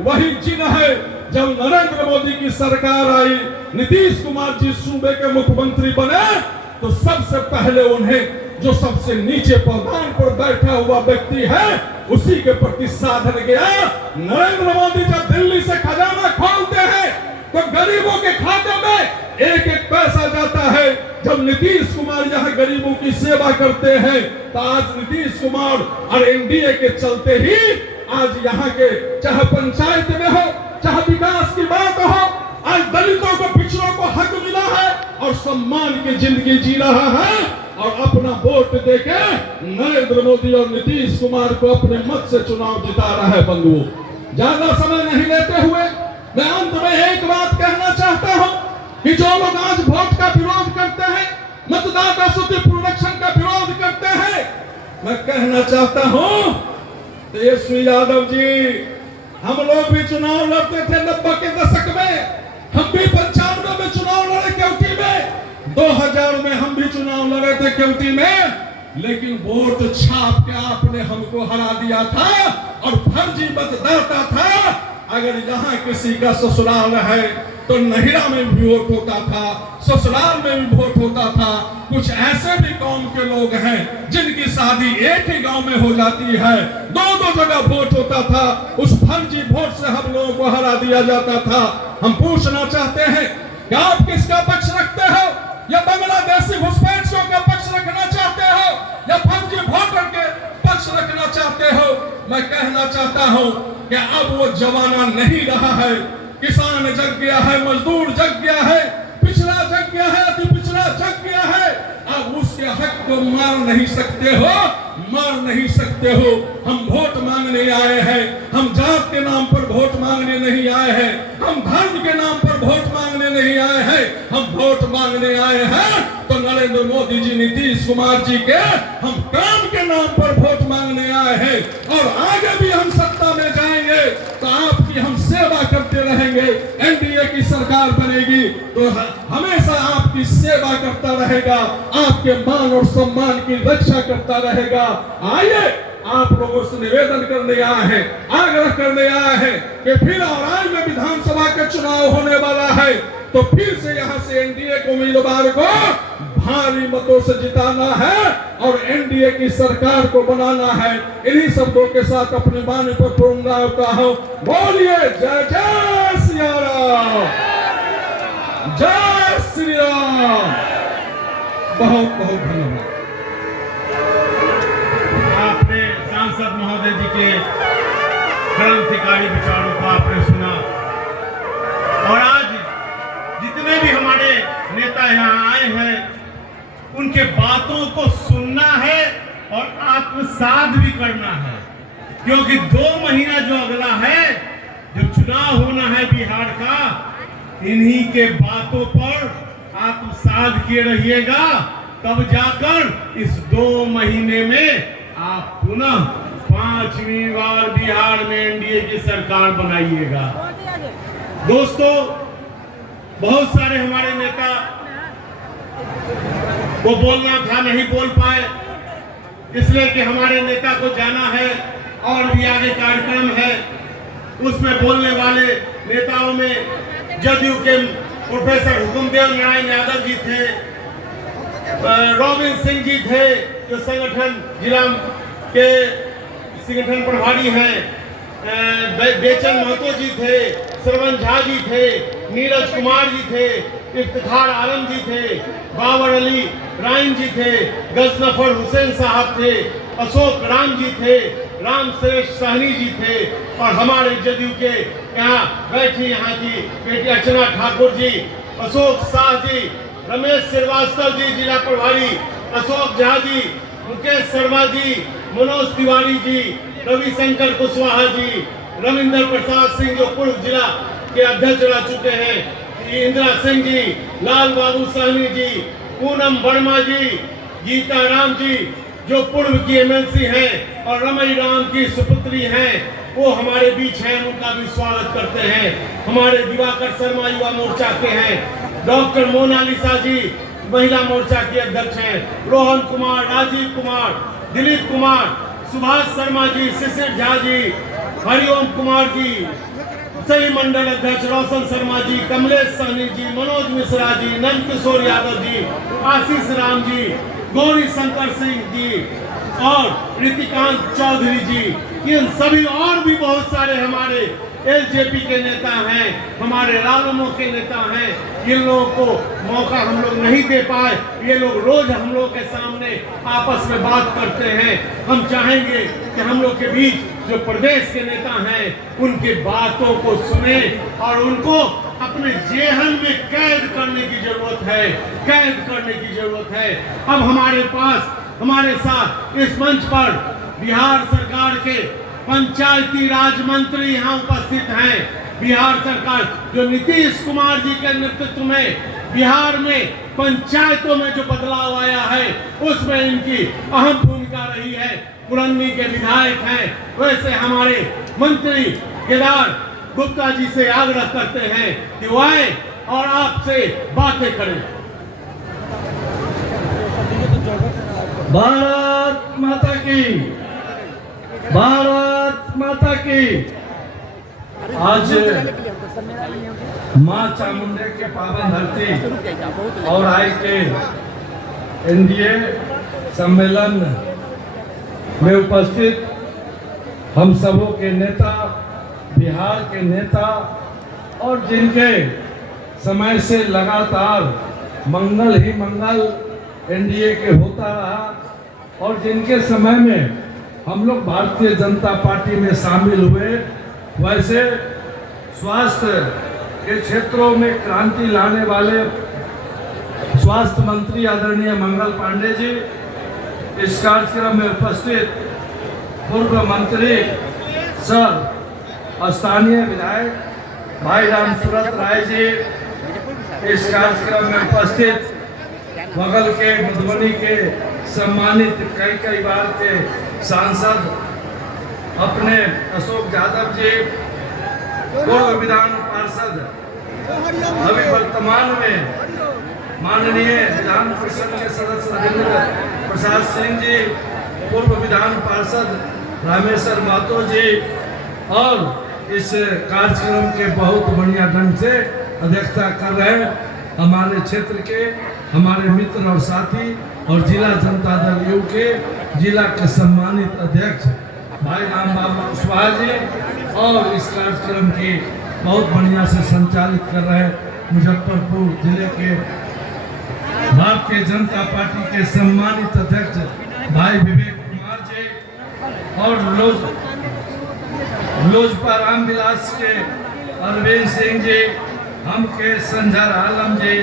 वही जिन है जब नरेंद्र मोदी की सरकार आई, नीतीश कुमार जी सूबे के मुख्यमंत्री बने, तो सबसे पहले उन्हें जो सबसे नीचे पदान पर बैठा हुआ व्यक्ति है उसी के प्रति साधन गया। नरेंद्र मोदी जब दिल्ली से खजाना खोलते हैं तो गरीबों के खाते में एक एक पैसा जाता है। जब नीतीश कुमार यहाँ गरीबों की सेवा करते हैं तो आज नीतीश कुमार और एनडीए के चलते ही आज यहाँ के चाहे पंचायत में हो, चाहे विकास की बात हो, आज दलितों को, पिछड़ों को हक मिला है और सम्मान की जिंदगी जी रहा है। और अपना वोट देके नरेंद्र मोदी और नीतीश कुमार को अपने मत से चुनाव जिता रहा है। बंधुओं, ज्यादा समय नहीं लेते हुए मैं अंत में एक बात कहना चाहता हूं कि जो लोग आज वोट का विरोध करते हैं, मतदाता सूची पुनरीक्षण का विरोध करते हैं, मैं कहना चाहता हूं तेजस्वी यादव जी, हम लोग भी चुनाव लड़ते थे 90 के दशक में, हम भी 95 में चुनाव लड़े केवटी में, 2000 में हम भी चुनाव लड़े थे केवटी में, लेकिन वोट छाप के आपने हमको हरा दिया था और फर्जी मतदाता था। अगर यहाँ किसी का ससुराल है तो नहिरा में भी वोट होता था, ससुराल में भी वोट होता था। कुछ ऐसे भी कौम के लोग हैं जिनकी शादी एक ही गांव में हो जाती है, दो दो जगह वोट होता था। उस फर्जी वोट से हम लोगों को हरा दिया जाता था। हम पूछना चाहते हैं कि आप किसका पक्ष रखते हो? या बांग्लादेशी घुसपैठियों का पक्ष रखना चाहते हो या फर्जी वोटर के पक्ष रखना चाहते हो? मैं कहना चाहता हूं कि अब वो जमाना नहीं रहा है। किसान जग गया है, मजदूर जग गया है, पिछड़ा जग गया है, अति पिछड़ा जग गया है। अब उसके हक को मार नहीं सकते हो, मार नहीं सकते हो। हम वोट मांगने आए हैं, हम जात के नाम पर वोट मांगने नहीं आए हैं, हम धर्म के नाम पर वोट मांगने नहीं आए हैं, हम वोट मांगने आए हैं तो नरेंद्र मोदी जी, नीतीश कुमार जी के हम काम के नाम पर वोट मांगने आए हैं। और आगे भी हम सत्ता में जाएंगे तो आपकी हम सेवा करते रहेंगे। एनडीए की सरकार बनेगी तो हमेशा आपकी सेवा करता रहेगा, आपके मान और सम्मान की रक्षा करता रहेगा। आइए आप लोगों से निवेदन करने आए हैं, आग्रह करने आए हैं कि फिर और में विधानसभा का चुनाव होने वाला है तो फिर से यहाँ से एनडीए को उम्मीदवार को भारी मतों से जिताना है और एनडीए की सरकार को बनाना है। इन्हीं शब्दों के साथ अपनी वाणी पर पुनरावृत्ता हूं। बोलिए जय जय श्री राम, जय श्री राम। बहुत बहुत धन्यवाद। आपने सांसद महोदय जी के क्रांतिकारी विचारों को आपने सुना और आज जितने भी हमारे नेता यहाँ आए हैं उनके बातों को सुनना है और आत्मसात भी करना है, क्योंकि 2 महीना जो अगला है, जो चुनाव होना है बिहार का, इन्हीं के बातों पर आत्मसात किए रहिएगा। तब जाकर इस 2 महीने में आप पुनः 5वीं बार बिहार में एनडीए की सरकार बनाइएगा। दोस्तों, बहुत सारे हमारे नेता को बोलना था, नहीं बोल पाए, इसलिए कि हमारे नेता को जाना है और भी आगे कार्यक्रम है। उसमें बोलने वाले नेताओं में जदयू के प्रोफेसर हुकुमदेव नारायण यादव जी थे, रोबिन सिंह जी थे जो संगठन जिला के संगठन प्रभारी हैं, बेचन महतो जी थे, श्रवण झा जी थे, नीरज कुमार जी थे, इफ्तिखार आलम जी थे, बाबर अली राइन जी थे, गजनफर हुसैन साहब थे, अशोक राम जी थे, राम श्रेष्ठ साहनी जी थे और हमारे जदयू के यहाँ बैठी यहाँ की बेटी अर्चना ठाकुर जी, अशोक शाह जी, रमेश श्रीवास्तव जी जिला प्रभारी, अशोक झा जी, मुकेश शर्मा जी, मनोज तिवारी जी, रविशंकर कुशवाहा जी, रविंद्र प्रसाद सिंह जो पूर्व जिला के अध्यक्ष रह चुके हैं, इंदिरा सिंह जी, लाल बाबू साहनी जी, पूनम वर्मा जी, गीता राम जी जो पूर्व की एमएलसी हैं और रमई राम की सुपुत्री हैं, वो हमारे बीच हैं, उनका भी स्वागत करते हैं। हमारे दिवाकर शर्मा युवा मोर्चा के हैं, डॉक्टर मोनालिसा जी महिला मोर्चा के अध्यक्ष हैं, रोहन कुमार, राजीव कुमार, दिलीप कुमार, सुभाष शर्मा जी, शिशिर झा जी, हरिओम कुमार जी, सही मंडल अध्यक्ष रोशन शर्मा जी, कमलेश सहनी जी, मनोज मिश्रा जी, नंद किशोर यादव जी, आशीष राम जी, गौरी शंकर सिंह जी और ऋतिकांत चौधरी जी, इन सभी और भी बहुत सारे हमारे एलजेपी के नेता हैं, हमारे रालोमो के नेता हैं। इन लोगों को मौका हम लोग नहीं दे पाए। ये लोग रोज हम लोग के सामने आपस में बात करते हैं। हम चाहेंगे कि हम लोग के बीच जो प्रदेश के नेता हैं उनकी बातों को सुने और उनको अपने जेहन में कैद करने की जरूरत है, कैद करने की जरूरत है। अब हमारे पास, हमारे साथ इस मंच पर बिहार सरकार के पंचायती राज मंत्री यहाँ उपस्थित हैं। बिहार सरकार जो नीतीश कुमार जी के नेतृत्व में बिहार में पंचायतों में जो बदलाव आया है उसमें इनकी अहम भूमिका रही है। पुरन्नी के विधायक हैं। वैसे हमारे मंत्री केदार गुप्ता जी से आग्रह करते हैं कि वो आए और आपसे बातें करें। भारत माता की, भारत माता की। आज मां चामुंडा के पावन धरती और आई के एनडीए सम्मेलन में उपस्थित हम सबों के नेता, बिहार के नेता और जिनके समय से लगातार मंगल ही मंगल एनडीए के होता रहा और जिनके समय में हम लोग भारतीय जनता पार्टी में शामिल हुए, वैसे स्वास्थ्य के क्षेत्रों में क्रांति लाने वाले स्वास्थ्य मंत्री आदरणीय मंगल पांडे जी, इस कार्यक्रम में उपस्थित पूर्व मंत्री सर स्थानीय विधायक भाई राम सूरत राय जी, इस कार्यक्रम में उपस्थित बगल के मधुबनी के सम्मानित कई बार के सांसद अपने अशोक यादव जी, पूर्व विधान पार्षद अभी वर्तमान में माननीय विधान परिषद के सदस्य राजेंद्र प्रसाद सिंह जी, पूर्व विधान पार्षद रामेश्वर महतो जी और इस कार्यक्रम के बहुत बढ़िया ढंग से अध्यक्षता कर रहे हैं हमारे क्षेत्र के हमारे मित्र और साथी और जिला जनता दल यू के जिला के सम्मानित अध्यक्ष भाई राम बाबू कुशवाहा जी और इस कार्यक्रम की बहुत बढ़िया से संचालित कर रहे हैं मुजफ्फरपुर जिले के भारतीय जनता पार्टी के सम्मानित अध्यक्ष भाई विवेक कुमार जी और लोजपा रामविलास के अरविंद सिंह जी, हम के संजर आलम जी,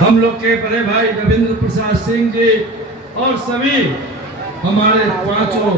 हम लोग के बड़े भाई रविंद्र प्रसाद सिंह जी और सभी हमारे पांचों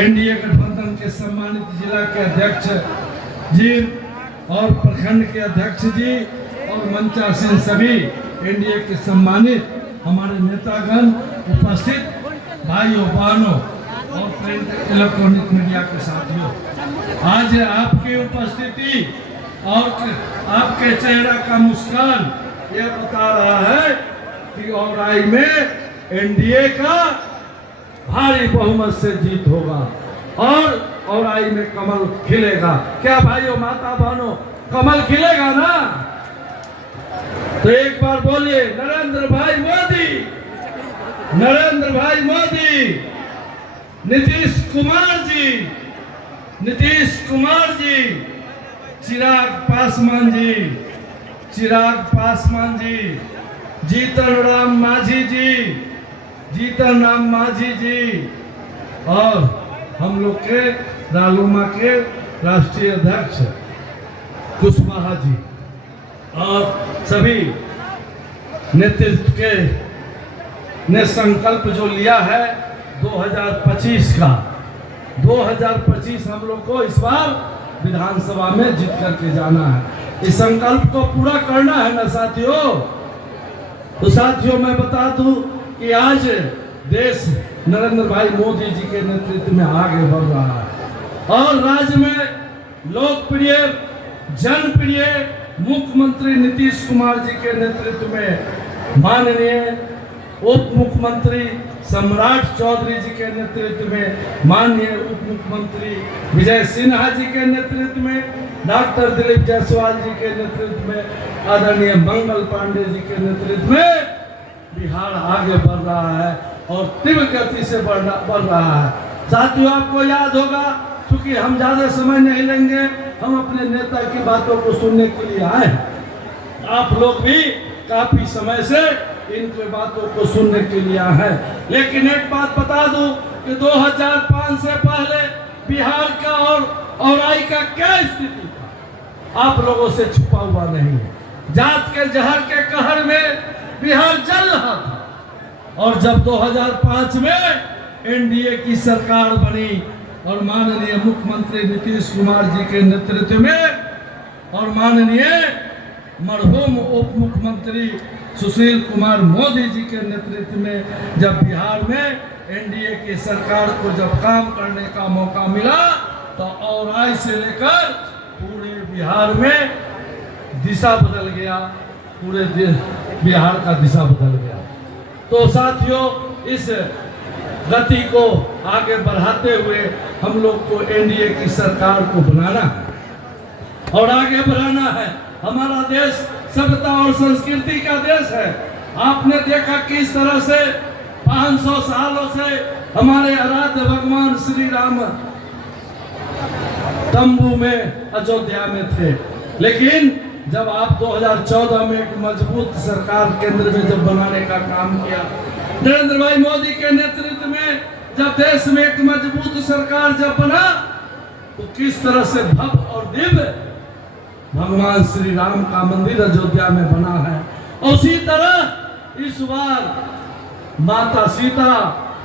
एनडीए गठबंधन के सम्मानित जिला के अध्यक्ष जी और प्रखंड के अध्यक्ष जी और मंचासीन सभी एनडीए के सम्मानित हमारे नेतागण, उपस्थित भाइयों बहनों और प्रिंट इलेक्ट्रॉनिक मीडिया के साथियों, आज आपकी उपस्थिति और आपके चेहरा का मुस्कान ये बता रहा है कि औराई में एनडीए का भारी बहुमत से जीत होगा और औराई में कमल खिलेगा। क्या भाइयों माता बहनों, कमल खिलेगा ना? तो एक बार बोलिए नरेंद्र भाई मोदी, नरेंद्र भाई मोदी, नीतीश कुमार जी, नीतीश कुमार जी, चिराग पासवान जी, चिराग पासवान जी, जीतन राम मांझी जी, जीतन राम मांझी जी और हम लोग के रालोमा के राष्ट्रीय अध्यक्ष कुशवाहा जी और सभी नेतृत्व के ने संकल्प जो लिया है 2025 का, 2025 हम लोग को इस बार विधानसभा में जीत करके जाना है। इस संकल्प को पूरा करना है ना साथियों। तो साथियों मैं बता दूं कि आज देश नरेंद्र भाई मोदी जी के नेतृत्व में आगे बढ़ रहा है और राज्य में लोकप्रिय जनप्रिय मुख्यमंत्री नीतीश कुमार जी के नेतृत्व में माननीय उप मुख्यमंत्री सम्राट चौधरी जी के नेतृत्व में, माननीय उप मुख्यमंत्री विजय सिन्हा जी के नेतृत्व में, डॉक्टर दिलीप जायसवाल जी के नेतृत्व में, आदरणीय मंगल पांडे जी के नेतृत्व में बिहार आगे बढ़ रहा है और तीव्र गति से बढ़ रहा है। साथियों, आपको याद होगा, क्योंकि हम ज़्यादा समय नहीं लेंगे, हम अपने नेता की बातों को सुनने के लिए आए हैं। आप लोग भी काफ़ी समय से इनकी बातों को सुनने के लिए आए हैं। लेकिन एक बात बता दूं कि 2005 से पहले बिहार का और आई का क्या स्थिति था, आप लोगों से छुपा हुआ नहीं है। जात के जहर के कहर में बिहार जल रहा था और जब 2005 में एनडीए की सरकार बनी और माननीय मुख्यमंत्री नीतीश कुमार जी के नेतृत्व में और माननीय मरहूम उप मुख्यमंत्री सुशील कुमार मोदी जी के नेतृत्व में जब बिहार में एनडीए की सरकार को जब काम करने का मौका मिला तो औराई से लेकर पूरे बिहार में दिशा बदल गया, पूरे बिहार का दिशा बदल गया। तो साथियों, इस गति को आगे बढ़ाते हुए हम लोग को एनडीए की सरकार को बनाना है और आगे बढ़ाना है। हमारा देश सभ्यता और संस्कृति का देश है। आपने देखा किस तरह से 500 सालों से हमारे आराध्य भगवान श्री राम तंबू में अयोध्या में थे, लेकिन जब आप 2014 में एक मजबूत सरकार केंद्र में जब बनाने का काम किया, नरेंद्र भाई मोदी के नेतृत्व में जब देश में एक मजबूत सरकार जब बना, तो किस तरह से भव्य और दिव्य भगवान श्री राम का मंदिर अयोध्या में बना है। और उसी तरह इस बार माता सीता,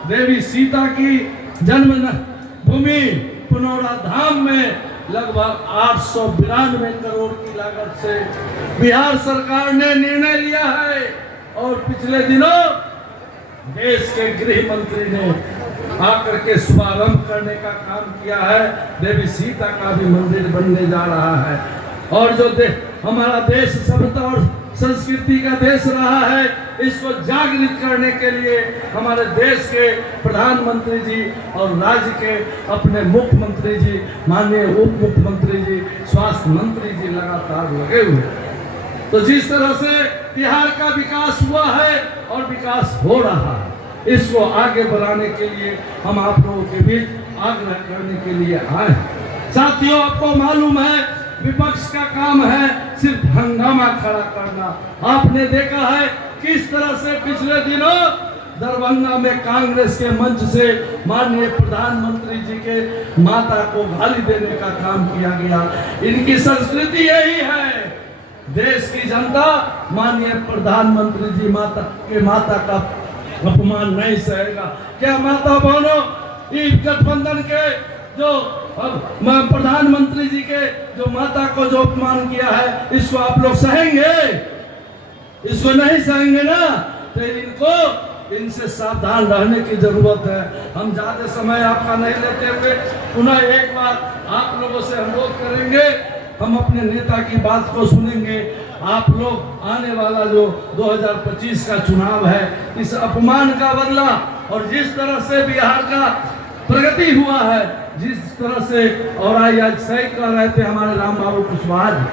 देवी सीता की जन्म भूमि पुनौरा धाम में लगभग 892 करोड़ की लागत से बिहार सरकार ने निर्णय लिया है और पिछले दिनों देश के गृह मंत्री ने आकर के शुभारंभ करने का काम किया है। देवी सीता का भी मंदिर बनने जा रहा है और जो हमारा देश सभ्यता और संस्कृति का देश रहा है, इसको जागृत करने के लिए हमारे देश के प्रधानमंत्री जी और राज्य के अपने मुख्यमंत्री जी, माननीय उप मुख्यमंत्री जी, स्वास्थ्य मंत्री जी लगातार लगे हुए। तो जिस तरह से बिहार का विकास हुआ है और विकास हो रहा है, इसको आगे बढ़ाने के लिए हम आप लोगों के बीच आग्रह करने के लिए आए हैं। साथियों, आपको मालूम है विपक्ष का काम है सिर्फ हंगामा खड़ा करना। आपने देखा है किस तरह से पिछले दिनों दरभंगा में कांग्रेस के मंच से माननीय प्रधानमंत्री जी के माता को गाली देने का काम किया गया। इनकी संस्कृति यही है। देश की जनता माननीय प्रधानमंत्री जी माता का अपमान नहीं सहेगा। क्या माता बहनों, इस गठबंधन के जो प्रधानमंत्री जी के जो माता को जो अपमान किया है, इसको आप लोग सहेंगे? इसको नहीं सहेंगे ना। तो इनसे सावधान रहने की जरूरत है। हम ज्यादा समय आपका नहीं लेते हुए पुनः एक बार आप लोगों से अनुरोध करेंगे, हम अपने नेता की बात को सुनेंगे। आप लोग आने वाला जो 2025 का चुनाव है, इस अपमान का बदला और जिस तरह से बिहार का प्रगति हुआ है, जिस तरह से और आज सही कर रहे थे हमारे राम बाबू कुशवाहा जी,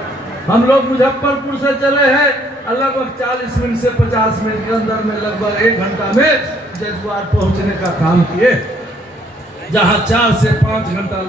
हम लोग मुजफ्फरपुर से चले हैं लगभग 40 मिनट से 50 मिनट के अंदर में लगभग 1 घंटा में जजुआर पहुंचने का काम किए, जहां 4 से 5 घंटा